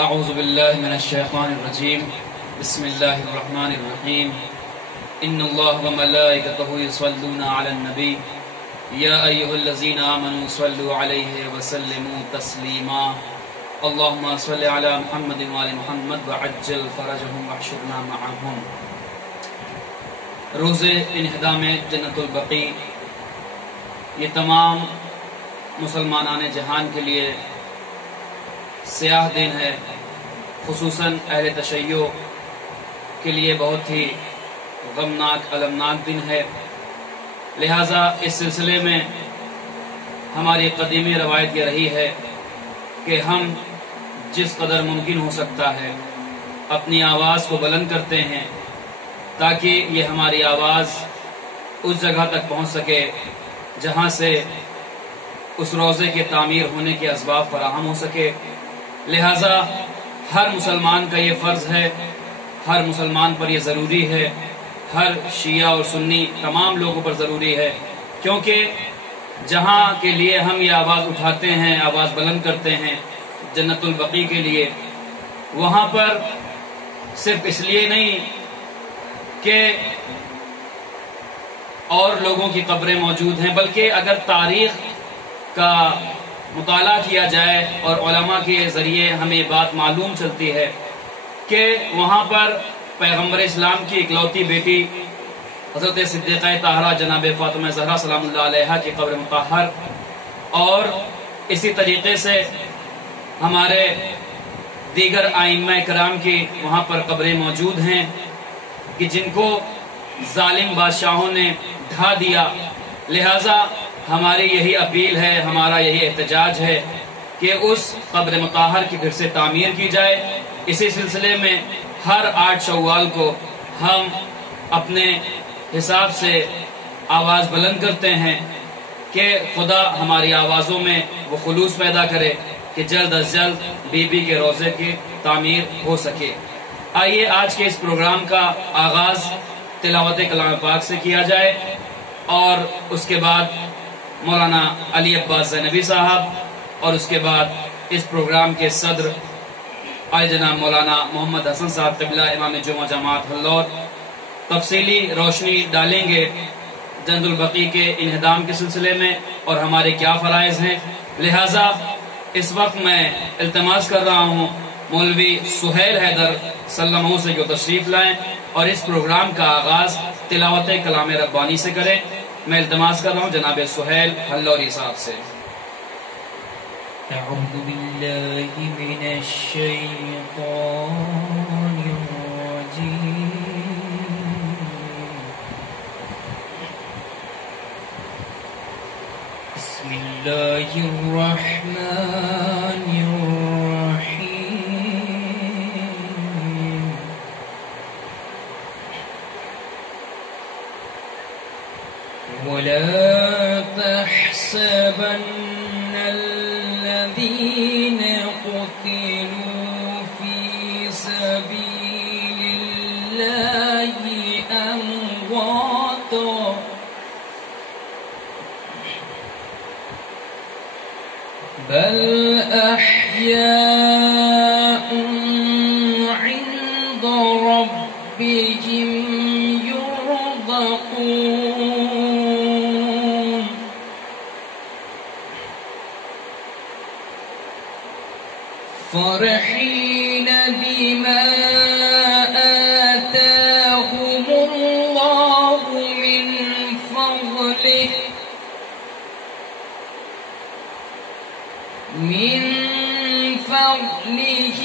اعوذ باللہ من الشیطان الرجیم بسم اللہ الرحمن الرحیم ان اللہ وملائکتہ یصلون علی النبی یا ایھا الذین آمنوا صلوا علیہ وسلموا تسلیما اللہم صل علی محمد وآل محمد وعجل فرجہم واحشرنا معہم۔ روز انہدام جنت البقیع یہ تمام مسلمانان جہان کے لیے سیاہ دن ہے، خصوصاً اہل تشیع کے لیے بہت ہی غمناک المناک دن ہے۔ لہٰذا اس سلسلے میں ہماری قدیمی روایت یہ رہی ہے کہ ہم جس قدر ممکن ہو سکتا ہے اپنی آواز کو بلند کرتے ہیں تاکہ یہ ہماری آواز اس جگہ تک پہنچ سکے جہاں سے اس روزے کے تعمیر ہونے کے اسباب فراہم ہو سکے۔ لہٰذا ہر مسلمان کا یہ فرض ہے، ہر مسلمان پر یہ ضروری ہے، ہر شیعہ اور سنی تمام لوگوں پر ضروری ہے، کیونکہ جہاں کے لیے ہم یہ آواز اٹھاتے ہیں، آواز بلند کرتے ہیں جنت البقیع کے لیے، وہاں پر صرف اس لیے نہیں کہ اور لوگوں کی قبریں موجود ہیں، بلکہ اگر تاریخ کا مطالعہ کیا جائے اور علماء کے ذریعے ہمیں یہ بات معلوم چلتی ہے کہ وہاں پر پیغمبر اسلام کی اکلوتی بیٹی حضرت صدیقہ طاہرہ جناب فاطمہ زہرا سلام اللہ علیہا کی قبر مطہر، اور اسی طریقے سے ہمارے دیگر ائمہ کرام کی وہاں پر قبریں موجود ہیں کہ جن کو ظالم بادشاہوں نے ڈھا دیا۔ لہٰذا ہماری یہی اپیل ہے، ہمارا یہی احتجاج ہے کہ اس قبر مطہر کی پھر سے تعمیر کی جائے۔ اسی سلسلے میں ہر 8 شوال کو ہم اپنے حساب سے آواز بلند کرتے ہیں کہ خدا ہماری آوازوں میں وہ خلوص پیدا کرے کہ جلد از جلد بی بی کے روزے کی تعمیر ہو سکے۔ آئیے آج کے اس پروگرام کا آغاز تلاوت کلام پاک سے کیا جائے، اور اس کے بعد مولانا علی عباس زینبی صاحب، اور اس کے بعد اس پروگرام کے صدر آئی جناب مولانا محمد حسن صاحب قبلہ امام جمعہ جماعت ہلور تفصیلی روشنی ڈالیں گے جنت البقیع کے انہدام کے سلسلے میں اور ہمارے کیا فرائض ہیں۔ لہٰذا اس وقت میں التماس کر رہا ہوں مولوی سہیل حیدر سلمہ سے جو تشریف لائیں اور اس پروگرام کا آغاز تلاوت کلام ربانی سے کریں۔ میں التماس کر رہا ہوں جناب سہیل ہلوری صاحب سے۔ اعوذ باللہ من الشیطان الرجیم، بسم اللہ الرحمن الرحیم، ولا تحسبن الذين قتلوا في سبيل الله أمواتا بل أحياء عند ربهم يرزقون فرحين بما آتاهم الله من فضله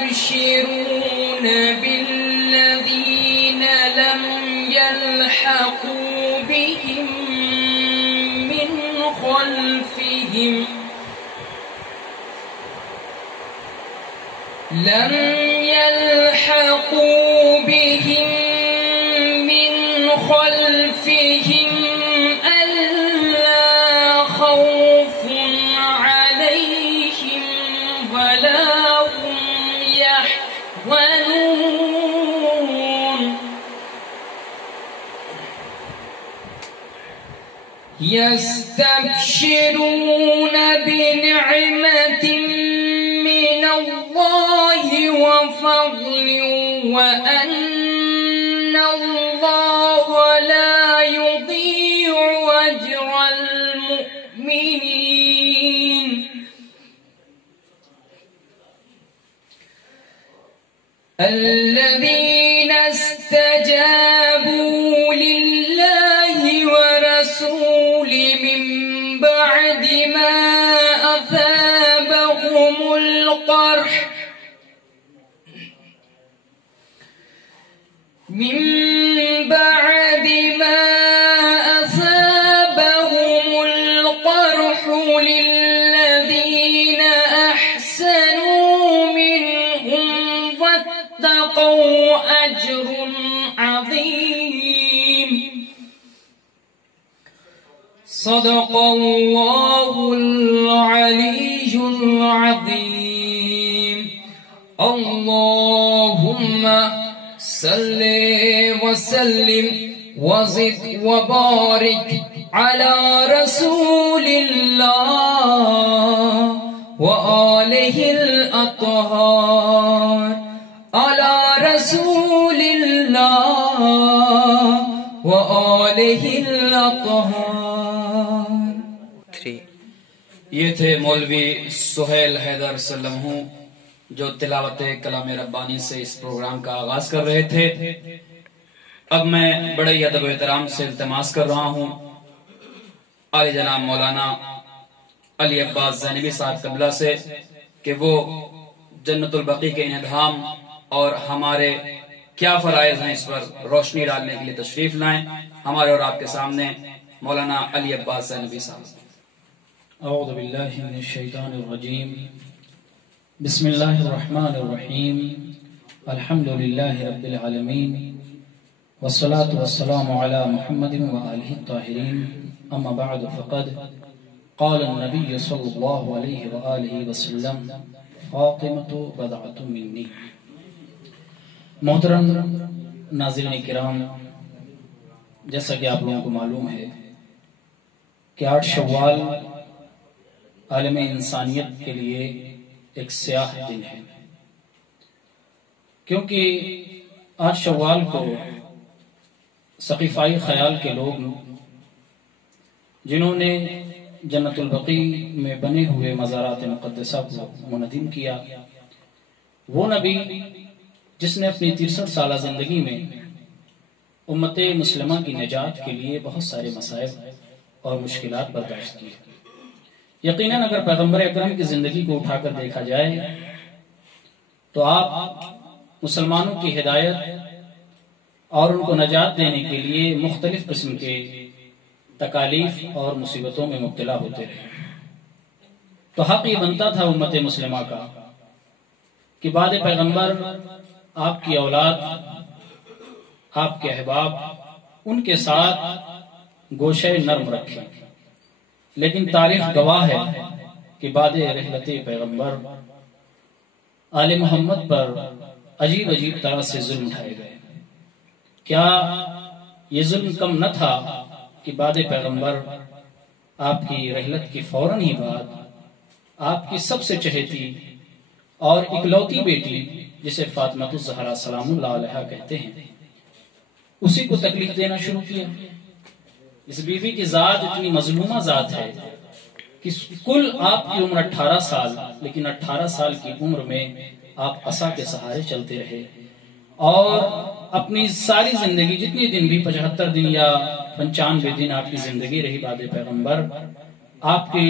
ويستبشرون بالذين لم يلحقوا بهم من خلفهم ألا خوف عليهم ولا هم يحزنون يستبشرون بنعمة الله وفضل وأن الله لا يضيع أجر المؤمنين الذين استجابوا لله ورسوله من بعد ما أثابهم القرح للذين أحسنوا منهم واتقوا أجر عظيم صدق الله العلي العظيم اللهم صل وسلم وزد وبارك على رسول الله وآله الأطهار على رسول الله وآله الأطهار. یہ تھے مولوی سہیل حیدر سلمہ جو تلاوت کلام ربانی سے اس پروگرام کا آغاز کر رہے تھے. اب میں بڑے ادب و احترام سے التماس کر رہا ہوں عالی جناب مولانا علی عباس زینبی صاحب قبلہ سے کہ وہ جنت البقیع کے انعام اور ہمارے کیا فرائض ہیں اس پر روشنی ڈالنے کے لیے تشریف لائیں. ہمارے اور آپ کے سامنے مولانا علی عباس زینبی صاحب. اعوذ باللہ من الشیطان الرجیم بسم اللہ الرحمن الرحیم الحمد للہ رب العالمین والصلاة والسلام على محمد وآلہ الطاہرین اما بعد فقد قال النبی صلی اللہ علیہ وآلہ وسلم فاطمة بضعة منی. محترم ناظرین کرام، جیسا کہ آپ لوگوں کو معلوم ہے کہ 8 شوال عالم انسانیت کے لیے ایک سیاہ دن ہے، کیونکہ 8 شوال کو سقیفائی خیال کے لوگ جنہوں نے جنت البقیع میں بنے ہوئے مزارات مقدسہ کو منہدم کیا، وہ نبی جس نے اپنی 63 سالہ زندگی میں امت مسلمہ کی نجات کے لیے بہت سارے مصائب اور مشکلات برداشت کی. یقیناً اگر پیغمبر اکرم کی زندگی کو اٹھا کر دیکھا جائے تو آپ مسلمانوں کی ہدایت اور ان کو نجات دینے کے لیے مختلف قسم کے تکالیف اور مصیبتوں میں مبتلا ہوتے رہے. تو حق یہ بنتا تھا امت مسلمہ کا کہ بعد پیغمبر آپ کی اولاد، آپ کے احباب ان کے ساتھ گوشہ نرم رکھیں. لیکن تاریخ گواہ ہے کہ بعد رحلت پیغمبر آل محمد پر عجیب عجیب طرح سے ظلم اٹھائے گئے. کیا یہ ظلم کم نہ تھا کہ بعد پیغمبر آپ کی رحلت کی فوراً ہی بعد آپ کی سب سے چہیتی اور اکلوتی بیٹی جسے فاطمہ الزہرا سلام اللہ علیہا کہتے ہیں، اسی کو تکلیف دینا شروع کیا. اس بی بی کی ذات اتنی مظلومہ ذات ہے کہ کل آپ کی عمر 18 سال، لیکن 18 سال کی عمر میں آپ عصا کے سہارے چلتے رہے اور اپنی ساری زندگی، جتنی دن بھی 75 دن یا 95 دن آپ کی زندگی رہی بعد پیغمبر، آپ کے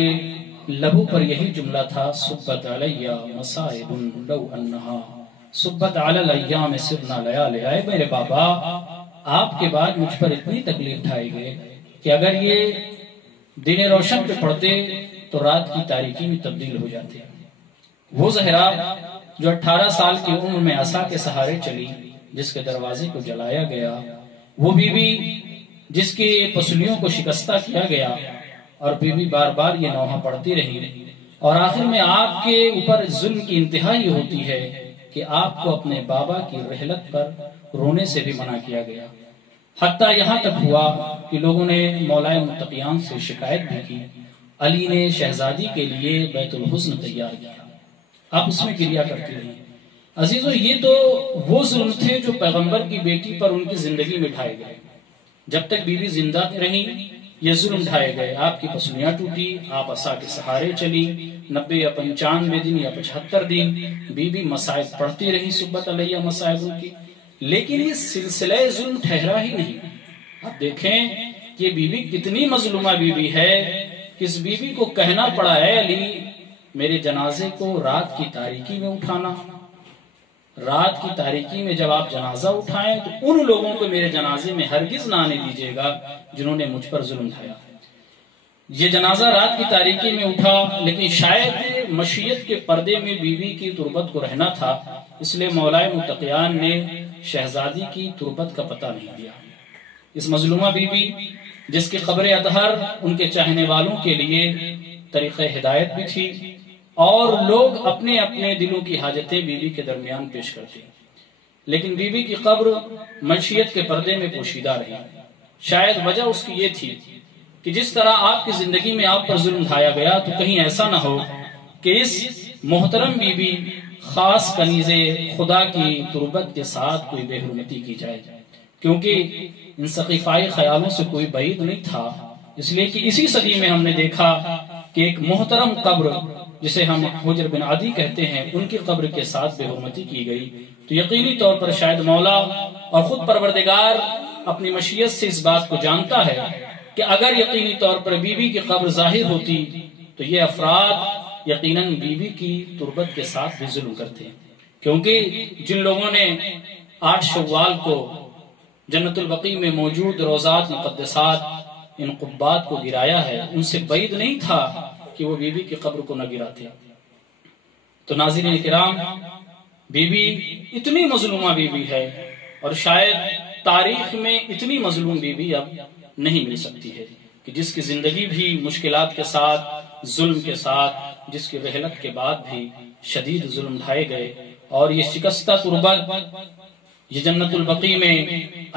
لبوں پر یہی جملہ تھا صبت علی مصائب لو انہا صبت علی الایام سرنا لیالی. اے میرے بابا، آپ کے بعد مجھ پر اتنی تکلیف اٹھائی گئے کہ اگر یہ دن روشن پہ پڑتے تو رات کی تاریکی میں تبدیل ہو جاتے. وہ زہرا جو 18 سال کی عمر میں عصا کے سہارے چلی، جس کے دروازے کو جلایا گیا، وہ بی بی جس کے پسلیوں کو شکستہ کیا گیا، اور بی بی بار بار یہ نوحہ پڑھتی رہی، اور آخر میں آپ کے اوپر ظلم کی انتہا یہ ہوتی ہے کہ آپ کو اپنے بابا کی رحلت پر رونے سے بھی منع کیا گیا. حتیٰ یہاں تک ہوا کہ لوگوں نے مولا متقیان سے شکایت بھی کی. علی نے شہزادی کے لیے بیت الحسن تیار کیا، آپ اس میں گریا کرتی رہی۔ عزیزو، یہ تو وہ ظلم تھے جو پیغمبر کی بیٹی پر ان کی زندگی میں ڈھائے گئے۔ جب تک بیوی زندہ رہی یہ ظلم ڈھائے گئے، آپ کی پسلیاں ٹوٹی، آپ عصا کے سہارے چلی، 90 یا 95 دن یا 75 دن بیوی مصائب پڑھتی رہی، سبت علیہ مصائب ان کی، لیکن یہ سلسلہ ظلم ٹھہرا ہی نہیں۔ اب دیکھیں کہ بیوی کتنی مظلومہ بیوی ہے، اس بیوی کو کہنا پڑا ہے علی میرے جنازے کو رات کی تاریکی میں اٹھانا۔ رات کی تاریکی میں جب آپ جنازہ اٹھائیں تو ان لوگوں کو میرے جنازے میں ہرگز نہ آنے دیجیے گا جنہوں نے مجھ پر ظلم ڈھایا۔ یہ جنازہ رات کی تاریکی میں اٹھا، لیکن شاید مشیت کے پردے میں بیوی کی تربت کو رہنا تھا، اس لیے مولائے متقیان نے شہزادی کی تربت کا پتہ نہیں دیا۔ اس مظلومہ بیوی جس کی قبر اطہر ان کے چاہنے والوں کے لیے طریقہ ہدایت بھی تھی، اور لوگ اپنے اپنے دلوں کی حاجتیں بیوی کے درمیان پیش کرتے، لیکن بیوی کی قبر مشیت کے پردے میں پوشیدہ رہی۔ شاید وجہ اس کی یہ تھی کہ جس طرح آپ کی زندگی میں آپ پر ظلم ڈھایا گیا تو کہیں ایسا نہ ہو کہ اس محترم بیوی خاص کنیز خدا کی تربت کے ساتھ کوئی بے حرمتی کی جائے، کیونکہ ان سقیفائی خیالوں سے کوئی بعید نہیں تھا، اس لیے کہ اسی صدی میں ہم نے دیکھا کہ ایک محترم قبر جسے ہم حجر بن عدی کہتے ہیں ان کی قبر کے ساتھ بے حرمتی کی گئی، تو یقینی طور پر شاید مولا اور خود پروردگار اپنی مشیت سے اس بات کو جانتا ہے کہ اگر یقینی طور پر بیوی کی قبر ظاہر ہوتی تو یہ افراد یقیناً بیوی کی تربت کے ساتھ بھی ظلم کرتے ہیں، کیونکہ جن لوگوں نے 8 شوال کو جنت البقیع میں موجود روضات مقدسات ان قبات کو گرایا ہے، ان سے بعید نہیں تھا کہ وہ بیوی کی قبر کو نہ گراتے۔ تو ناظرین کرام، بیوی اتنی مظلومہ بیوی ہے، اور شاید تاریخ میں اتنی مظلوم بیوی اب نہیں مل سکتی ہے کہ جس کی زندگی بھی مشکلات کے ساتھ، ظلم کے ساتھ، جس کی رحلت کے بعد بھی شدید ظلم ڈھائے گئے، اور یہ شکستہ تربت، یہ جنت البقیع میں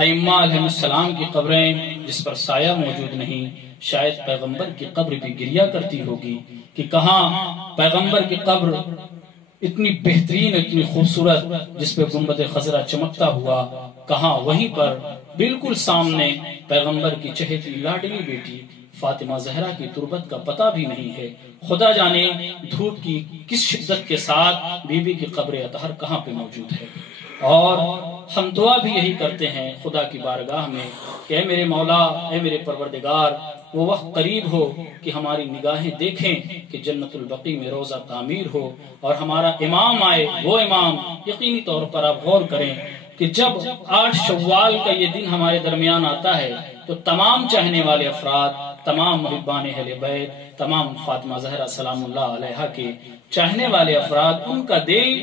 ائمہ علیہ السلام کی قبریں جس پر سایہ موجود نہیں، شاید پیغمبر کی قبر بھی گریا کرتی ہوگی کہ کہاں پیغمبر کی قبر اتنی بہترین، اتنی خوبصورت، جس پہ گنبد خضرا چمکتا ہوا، کہاں وہیں پر بالکل سامنے پیغمبر کی چہیتی لاڈلی بیٹی فاطمہ زہرا کی تربت کا پتہ بھی نہیں ہے۔ خدا جانے دھوپ کی کس شدت کے ساتھ بیوی کی قبر اطہر کہاں پہ موجود ہے، اور ہم دعا بھی یہی کرتے ہیں خدا کی بارگاہ میں کہ اے میرے مولا، اے میرے پروردگار، وہ وقت قریب ہو کہ ہماری نگاہیں دیکھیں کہ جنت البقیع میں روضہ تعمیر ہو اور ہمارا امام آئے۔ وہ امام یقینی طور پر آپ غور کریں کہ جب 8 شوال کا یہ دن ہمارے درمیان آتا ہے تو تمام چاہنے والے افراد، تمام محبان اہل بیت، تمام فاطمہ زہرا سلام اللہ علیہا کے چاہنے والے افراد، ان کا دل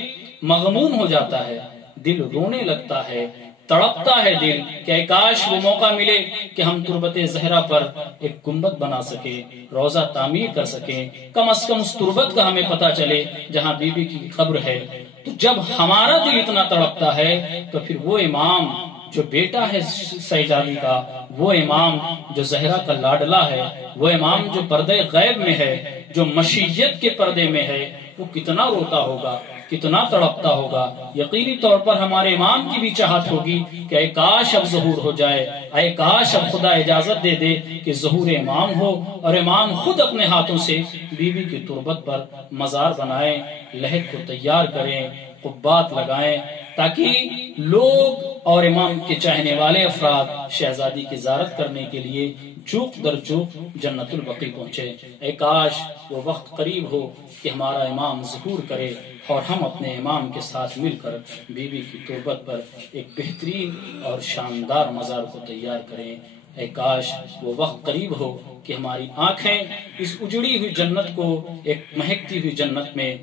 مغموم ہو جاتا ہے، دل رونے لگتا ہے، تڑپتا ہے دل کہ کاش وہ موقع ملے کہ ہم تربت زہرا پر ایک گنبد بنا سکیں، روضہ تعمیر کر سکیں، کم از کم اس تربت کا ہمیں پتہ چلے جہاں بی بی کی قبر ہے۔ تو جب ہمارا دل اتنا تڑپتا ہے تو پھر وہ امام جو بیٹا ہے سیدانی کا، وہ امام جو زہرا کا لاڈلا ہے، وہ امام جو پردے غیب میں ہے، جو مشیت کے پردے میں ہے، وہ کتنا روتا ہوگا، کتنا تڑپتا ہوگا۔ یقینی طور پر ہمارے امام کی بھی چاہت ہوگی کہ اے کاش اب ظہور ہو جائے، اے کاش اب خدا اجازت دے دے کہ ظہور امام ہو اور امام خود اپنے ہاتھوں سے بیوی کی تربت پر مزار بنائیں، لحد کو تیار کریں، قبات لگائیں، تاکہ لوگ اور امام کے چاہنے والے افراد شہزادی کی زیارت کرنے کے لیے چوک در چوک جنت البقیع پہنچے۔ اے کاش وہ وقت قریب ہو کہ ہمارا امام ظہور کرے اور ہم اپنے امام کے ساتھ مل کر بیوی کی تربت پر ایک بہترین اور شاندار مزار کو تیار کریں۔ اے کاش وہ وقت قریب ہو کہ ہماری آنکھیں اس اجڑی ہوئی جنت کو ایک مہکتی ہوئی جنت میں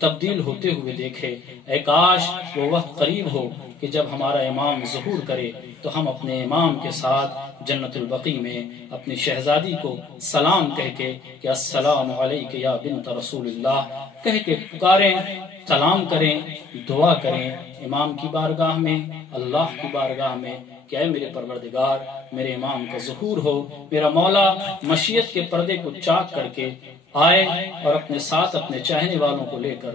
تبدیل ہوتے ہوئے دیکھے۔ اے کاش وہ وقت قریب ہو کہ جب ہمارا امام ظہور کرے تو ہم اپنے امام کے ساتھ جنت البقیع میں اپنی شہزادی کو سلام کہہ کے کہ السلام علیک یا بنت رسول اللہ کہہ کے پکاریں، سلام کریں، دعا کریں امام کی بارگاہ میں، اللہ کی بارگاہ میں کہ اے میرے پروردگار، میرے امام کا ظہور ہو، میرا مولا مشیت کے پردے کو چاک کر کے آئے اور اپنے ساتھ اپنے چاہنے والوں کو لے کر